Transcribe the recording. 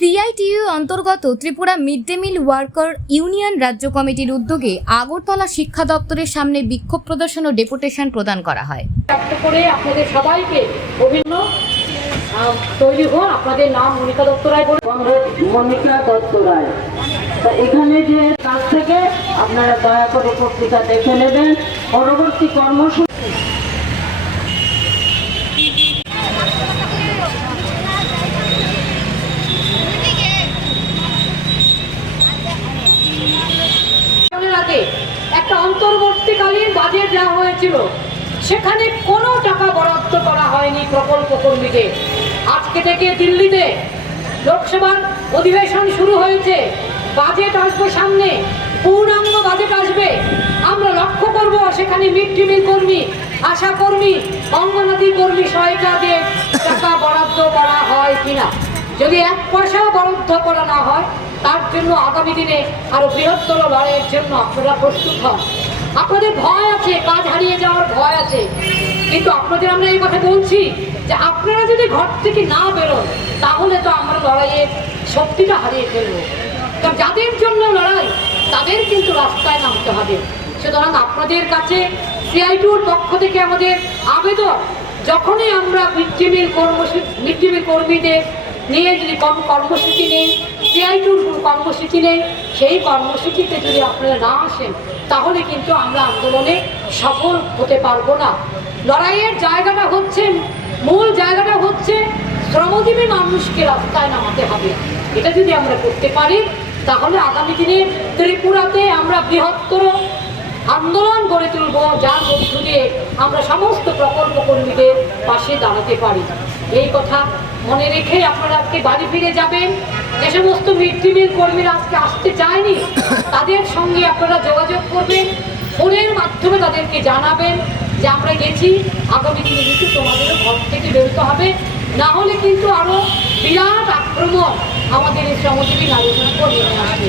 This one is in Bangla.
সিআইটিইউ অন্তর্গত Tripura mid day meal worker union রাজ্য কমিটির উদ্যোগে আগরতলা শিক্ষা দপ্তরের সামনে বিক্ষোভ প্রদর্শন ও ডেপুটেশন প্রদান করা হয়। করে আপনাদের সবাইকে অভিন্ন তৈরি হন আপনাদের নাম মনিকা দত্ত রায় বলে মনিকা দত্ত রায় এখানে যে কাজ থেকে আপনারা দয়া করে পত্রিকা দেখে নেবেন। পরবর্তী কর্মসূচি নির্বাচনের একটা অন্তর্বর্তীকালীন বাজেট দেওয়া হয়েছিল। সেখানে কোনো টাকা বরাদ্দ করা হয়নি প্রকল্প কর্মীদের। আজকে থেকে দিল্লিতে লোকসভার অধিবেশন শুরু হয়েছে। বাজেট আসবে সামনে, পূর্ণাঙ্গ বাজেট আসবে। আমরা লক্ষ্য করব সেখানে মিড ডে মিল কর্মী, আশা কর্মী অঙ্গনদী কর্মী সহায়িকাদের টাকা বরাদ্দ করা হয় কিনা। যদি এক পয়সাও বরাদ্দ করা না হয়, তার জন্য আগামী দিনে আরও বৃহত্তর লড়াইয়ের জন্য আপনারা প্রস্তুত হন। আপনাদের ভয় আছে, কাজ হারিয়ে যাওয়ার ভয় আছে। কিন্তু আপনাদের আমরা এই কথা বলছি যে আপনারা যদি ঘর থেকে না বেরোন, তাহলে তো আমরা লড়াইয়ের শক্তিটা হারিয়ে ফেলব। কারণ যাদের জন্য লড়াই, তাদের কিন্তু রাস্তায় নামতে হবে। সুতরাং আপনাদের কাছে সিআইটুর পক্ষ থেকে আমাদের আবেদন, যখনই আমরা মিড ডে মিল কর্মসূচি মিড ডে মিল কর্মীদের নিয়ে যদি কর্ম- কর্মসূচি নেই, সিআইটুর কর্মসূচি নেই, সেই কর্মসূচিতে যদি আপনারা না আসেন, তাহলে কিন্তু আমরা আন্দোলনে সফল হতে পারব না। লড়াইয়ের জায়গাটা হচ্ছে, মূল জায়গাটা হচ্ছে শ্রমজীবী মানুষকে রাস্তায় নামাতে হবে। এটা যদি আমরা করতে পারি, তাহলে আগামী দিনে ত্রিপুরাতে আমরা বৃহত্তর আন্দোলন গড়ে তুলব, যার মধ্য দিয়ে আমরা সমস্ত প্রকল্প কর্মীদের পাশে দাঁড়াতে পারি। এই কথা মনে রেখে আপনারা আজকে বাড়ি ফিরে যাবেন। যে সমস্ত মিড মিল কর্মীরা আজকে আসতে চায়নি, তাদের সঙ্গে আপনারা যোগাযোগ করবেন, ফোনের মাধ্যমে তাদেরকে জানাবেন যে আমরা গেছি, আগামী দিনে কিন্তু তোমাদেরও ঘর থেকে বেরোতে হবে। না হলে কিন্তু আরও বিরাট আক্রমণ আমাদের এই শ্রমজীবী উপর নেমে আসবে।